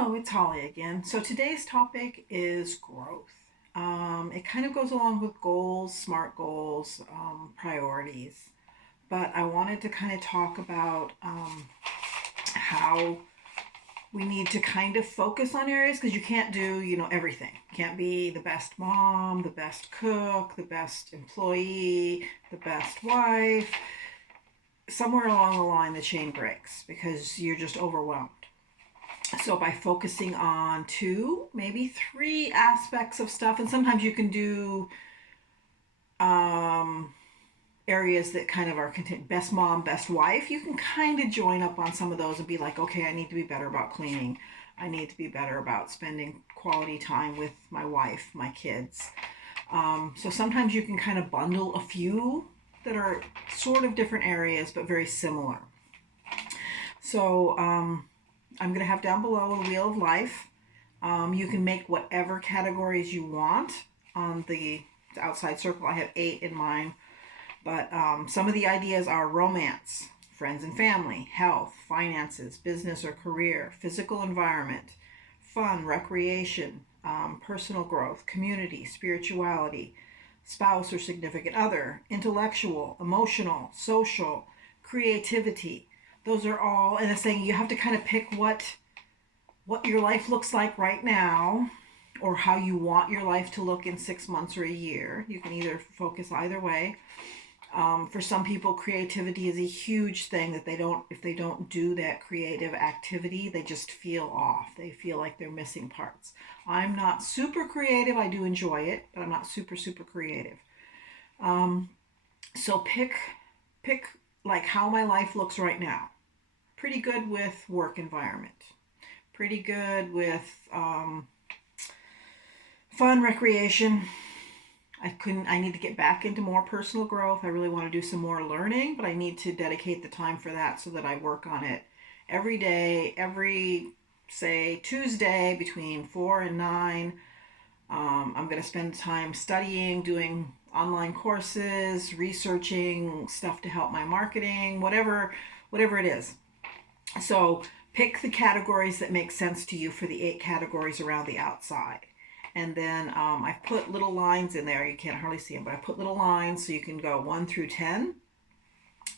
Hello, it's Holly again. So today's topic is growth. It kind of goes along with goals, smart goals, priorities. But I wanted to kind of talk about how we need to kind of focus on areas because you can't do, everything. You can't be the best mom, the best cook, the best employee, the best wife. Somewhere along the line, the chain breaks because you're just overwhelmed. So by focusing on two, maybe three aspects of stuff, and sometimes you can do um, areas that kind of are best mom, best wife. You can kind of join up on some of those and be like, okay, I need to be better about cleaning. I need to be better about spending quality time with my wife, my kids. So sometimes you can kind of bundle a few that are sort of different areas but very similar. So I'm going to have down below a wheel of life. You can make whatever categories you want on the outside circle. I have 8 in mine. But some of the ideas are romance, friends and family, health, finances, business or career, physical environment, fun, recreation, personal growth, community, spirituality, spouse or significant other, intellectual, emotional, social, creativity. Those are all, and it's saying you have to kind of pick what your life looks like right now or how you want your life to look in 6 months or a year. You can either focus either way. For some people, creativity is a huge thing that if they don't do that creative activity, they just feel off. They feel like they're missing parts. I'm not super creative. I do enjoy it, but I'm not super, super creative. Um, so pick like how my life looks right now. Pretty good with work environment. Pretty good with fun recreation. I need to get back into more personal growth. I really want to do some more learning, but I need to dedicate the time for that so that I work on it every day, say Tuesday between 4 and 9. I'm going to spend time studying, doing online courses, researching stuff to help my marketing, whatever it is. So pick the categories that make sense to you for the 8 categories around the outside. And then I've put little lines in there. You can't hardly see them, but I put little lines so you can go 1 through 10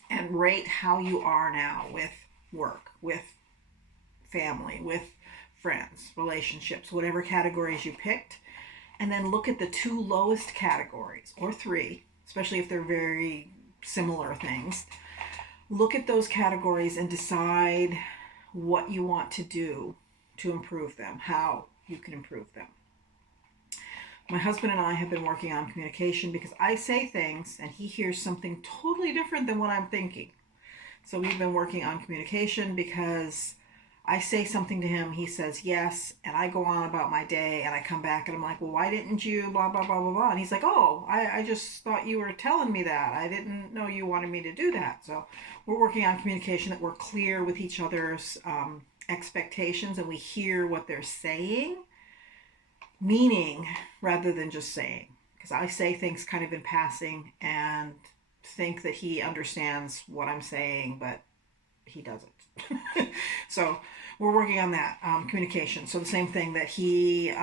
and rate how you are now with work, with family, with friends, relationships, whatever categories you picked. And then look at the 2 lowest categories, or 3, especially if they're very similar things. Look at those categories and decide what you want to do to improve them, how you can improve them. My husband and I have been working on communication because I say things and he hears something totally different than what I'm thinking. So we've been working on communication because I say something to him, he says yes, and I go on about my day and I come back and I'm like, well, why didn't you blah, blah, blah, blah, blah. And he's like, oh, I just thought you were telling me that. I didn't know you wanted me to do that. So we're working on communication that we're clear with each other's expectations and we hear what they're saying, meaning rather than just saying. Because I say things kind of in passing and think that he understands what I'm saying, but he doesn't. So we're working on that communication. So the same thing that we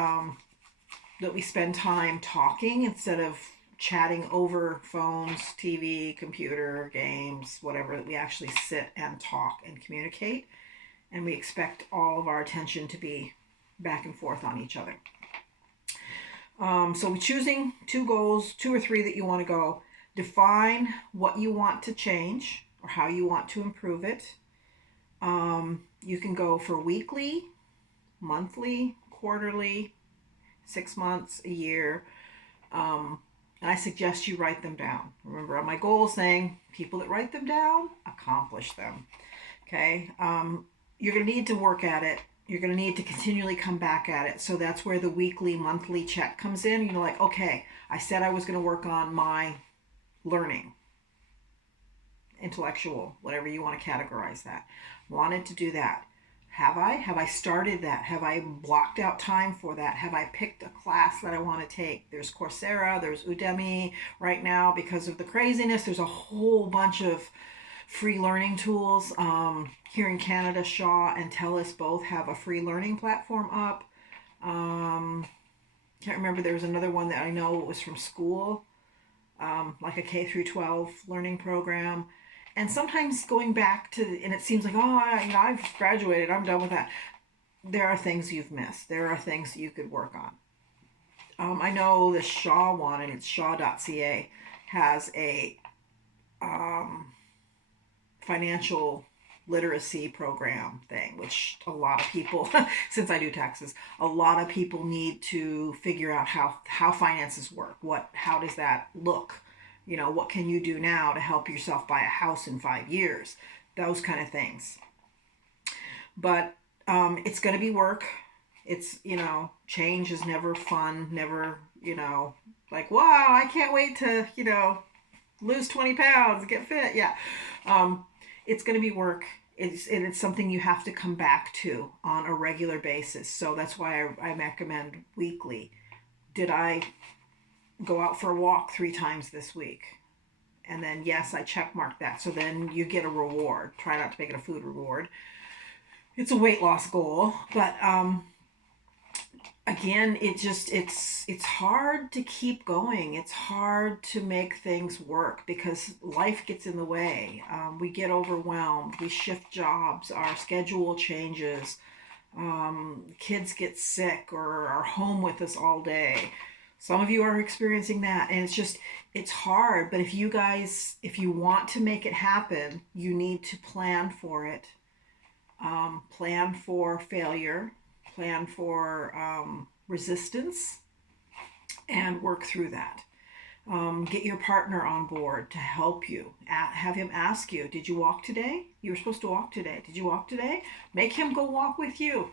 spend time talking instead of chatting over phones, TV, computer, games, whatever. That we actually sit and talk and communicate, and we expect all of our attention to be back and forth on each other. So we're choosing 2 goals, 2 or 3 that you want to go. Define what you want to change or how you want to improve it. You can go for weekly, monthly, quarterly, 6 months, a year. And I suggest you write them down. Remember, my goal is saying people that write them down accomplish them. Okay? You're going to need to work at it. You're going to need to continually come back at it. So that's where the weekly, monthly check comes in. You're like, okay, I said I was going to work on my learning, intellectual, whatever you want to categorize that. Wanted to do that. Have I? Have I started that? Have I blocked out time for that? Have I picked a class that I want to take? There's Coursera, there's Udemy right now because of the craziness. There's a whole bunch of free learning tools. Here in Canada, Shaw and TELUS both have a free learning platform up. Um, can't remember, there was another one that I know was from school, like a K through 12 learning program. And sometimes going back to, and it seems like, oh, I've graduated, I'm done with that. There are things you've missed. There are things that you could work on. I know the Shaw one, and it's shaw.ca, has a um, financial literacy program thing, which a lot of people, since I do taxes, a lot of people need to figure out how finances work. How does that look? What can you do now to help yourself buy a house in 5 years? Those kind of things. But it's going to be work. It's, change is never fun, never, like, wow, I can't wait to, lose 20 pounds, get fit. Yeah. It's going to be work. It's something you have to come back to on a regular basis. So that's why I recommend weekly. Did I go out for a walk 3 times this week? And then, yes, I check mark that. So then you get a reward. Try not to make it a food reward. It's a weight loss goal, but again, it's hard to keep going. It's hard to make things work because life gets in the way. We get overwhelmed. We shift jobs. Our schedule changes. Kids get sick or are home with us all day. Some of you are experiencing that, and it's hard. But if you want to make it happen, you need to plan for it. Plan for failure, plan for resistance, and work through that. Get your partner on board to help you. Have him ask you, did you walk today? You were supposed to walk today. Did you walk today? Make him go walk with you.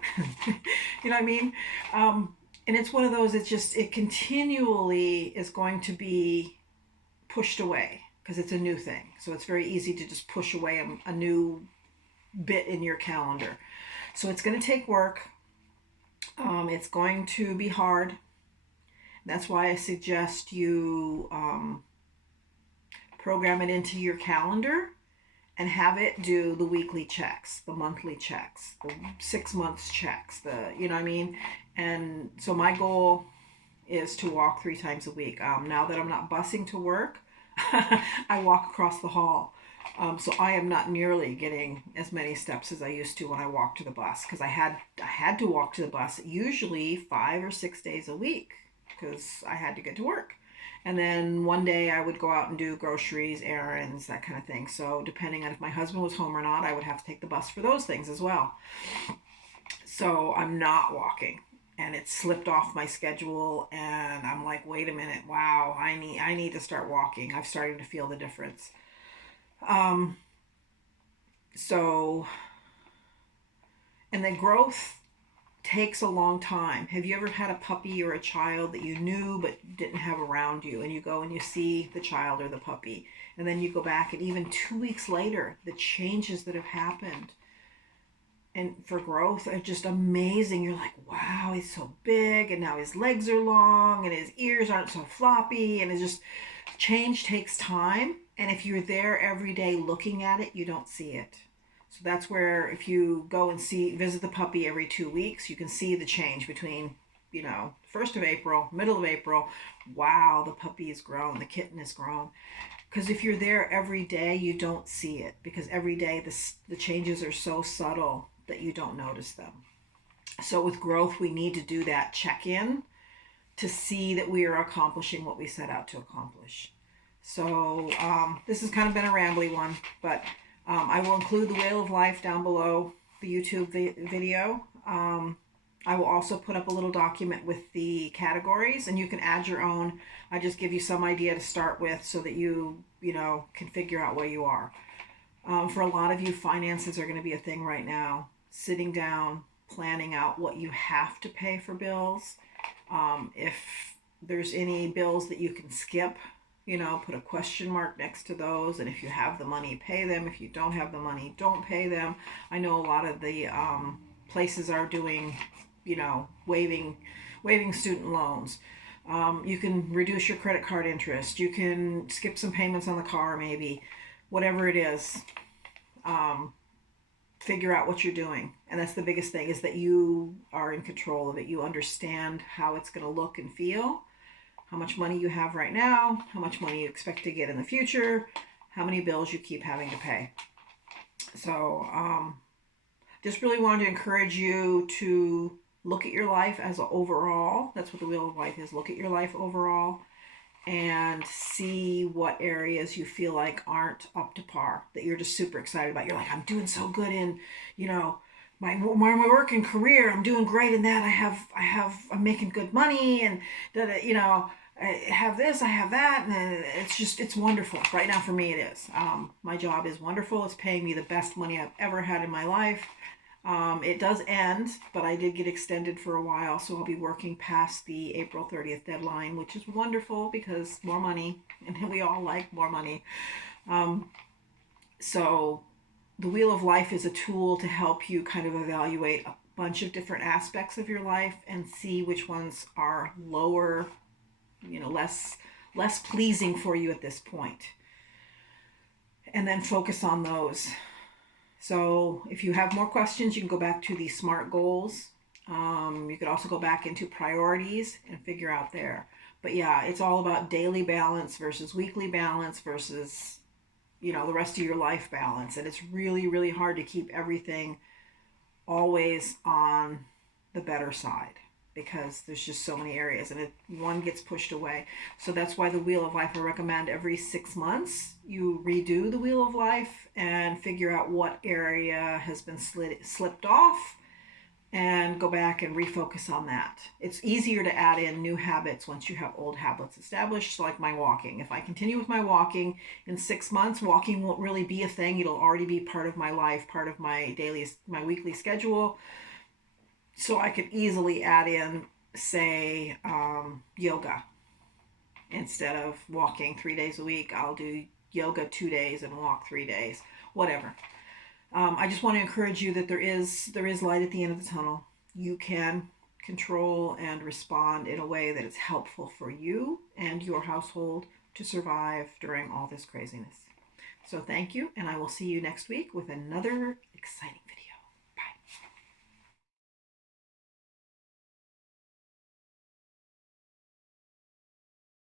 You know what I mean? And it's one of those, it continually is going to be pushed away because it's a new thing. So it's very easy to just push away a new bit in your calendar. So it's going to take work. It's going to be hard. That's why I suggest you program it into your calendar and have it do the weekly checks, the monthly checks, the 6 months checks, you know what I mean? And so my goal is to walk 3 times a week. Now that I'm not busing to work, I walk across the hall. So I am not nearly getting as many steps as I used to when I walked to the bus because I had to walk to the bus usually 5 or 6 days a week because I had to get to work. And then one day I would go out and do groceries, errands, that kind of thing. So depending on if my husband was home or not, I would have to take the bus for those things as well. So I'm not walking. And it slipped off my schedule, and I'm like, wait a minute, wow, I need to start walking. I'm starting to feel the difference. Um, so, and the growth takes a long time. Have you ever had a puppy or a child that you knew but didn't have around you, and you go and you see the child or the puppy, and then you go back, and even 2 weeks later, the changes that have happened and for growth are just amazing. You're like, wow, he's so big, and now his legs are long, and his ears aren't so floppy, and it's just, change takes time. And if you're there every day looking at it, you don't see it. So that's where if you go and visit the puppy every 2 weeks, you can see the change between, 1st of April, middle of April. Wow, the puppy has grown, the kitten has grown. Because if you're there every day, you don't see it because every day the changes are so subtle that you don't notice them. So with growth, we need to do that check-in to see that we are accomplishing what we set out to accomplish. So this has kind of been a rambly one, but I will include the Wheel of Life down below the YouTube video. I will also put up a little document with the categories, and you can add your own. I just give you some idea to start with so that you can figure out where you are. For a lot of you, finances are going to be a thing right now. Sitting down, planning out what you have to pay for bills. If there's any bills that you can skip, put a question mark next to those. And if you have the money, pay them. If you don't have the money, don't pay them. I know a lot of the places are doing, waiving student loans. You can reduce your credit card interest. You can skip some payments on the car, maybe. Whatever it is, figure out what you're doing. And that's the biggest thing, is that you are in control of it. You understand how it's going to look and feel, how much money you have right now, how much money you expect to get in the future, how many bills you keep having to pay. So, just really wanted to encourage you to look at your life as an overall. That's what the Wheel of Life is. Look at your life overall and see what areas you feel like aren't up to par, that you're just super excited about. You're like, I'm doing so good in, you know, my work and career. I'm doing great in that. I'm making good money, and that, I have this, I have that, and it's wonderful. Right now for me, it is. My job is wonderful. It's paying me the best money I've ever had in my life. It does end, but I did get extended for a while, so I'll be working past the April 30th deadline, which is wonderful because more money, and we all like more money. Um, so the Wheel of Life is a tool to help you kind of evaluate a bunch of different aspects of your life and see which ones are lower, less pleasing for you at this point, and then focus on those. So if you have more questions, you can go back to the SMART goals. You could also go back into priorities and figure out there. But yeah, it's all about daily balance versus weekly balance versus, the rest of your life balance. And it's really, really hard to keep everything always on the better side, because there's just so many areas, and one gets pushed away. So that's why the Wheel of Life, I recommend every 6 months you redo the Wheel of Life and figure out what area has been slipped off, and go back and refocus on that. It's easier to add in new habits once you have old habits established. So like my walking, if I continue with my walking in 6 months, walking won't really be a thing. It'll already be part of my life, part of my weekly schedule. So I could easily add in, say, yoga. Instead of walking 3 days a week, I'll do yoga 2 days and walk 3 days, whatever. I just want to encourage you that there is light at the end of the tunnel. You can control and respond in a way that is helpful for you and your household to survive during all this craziness. So thank you, and I will see you next week with another exciting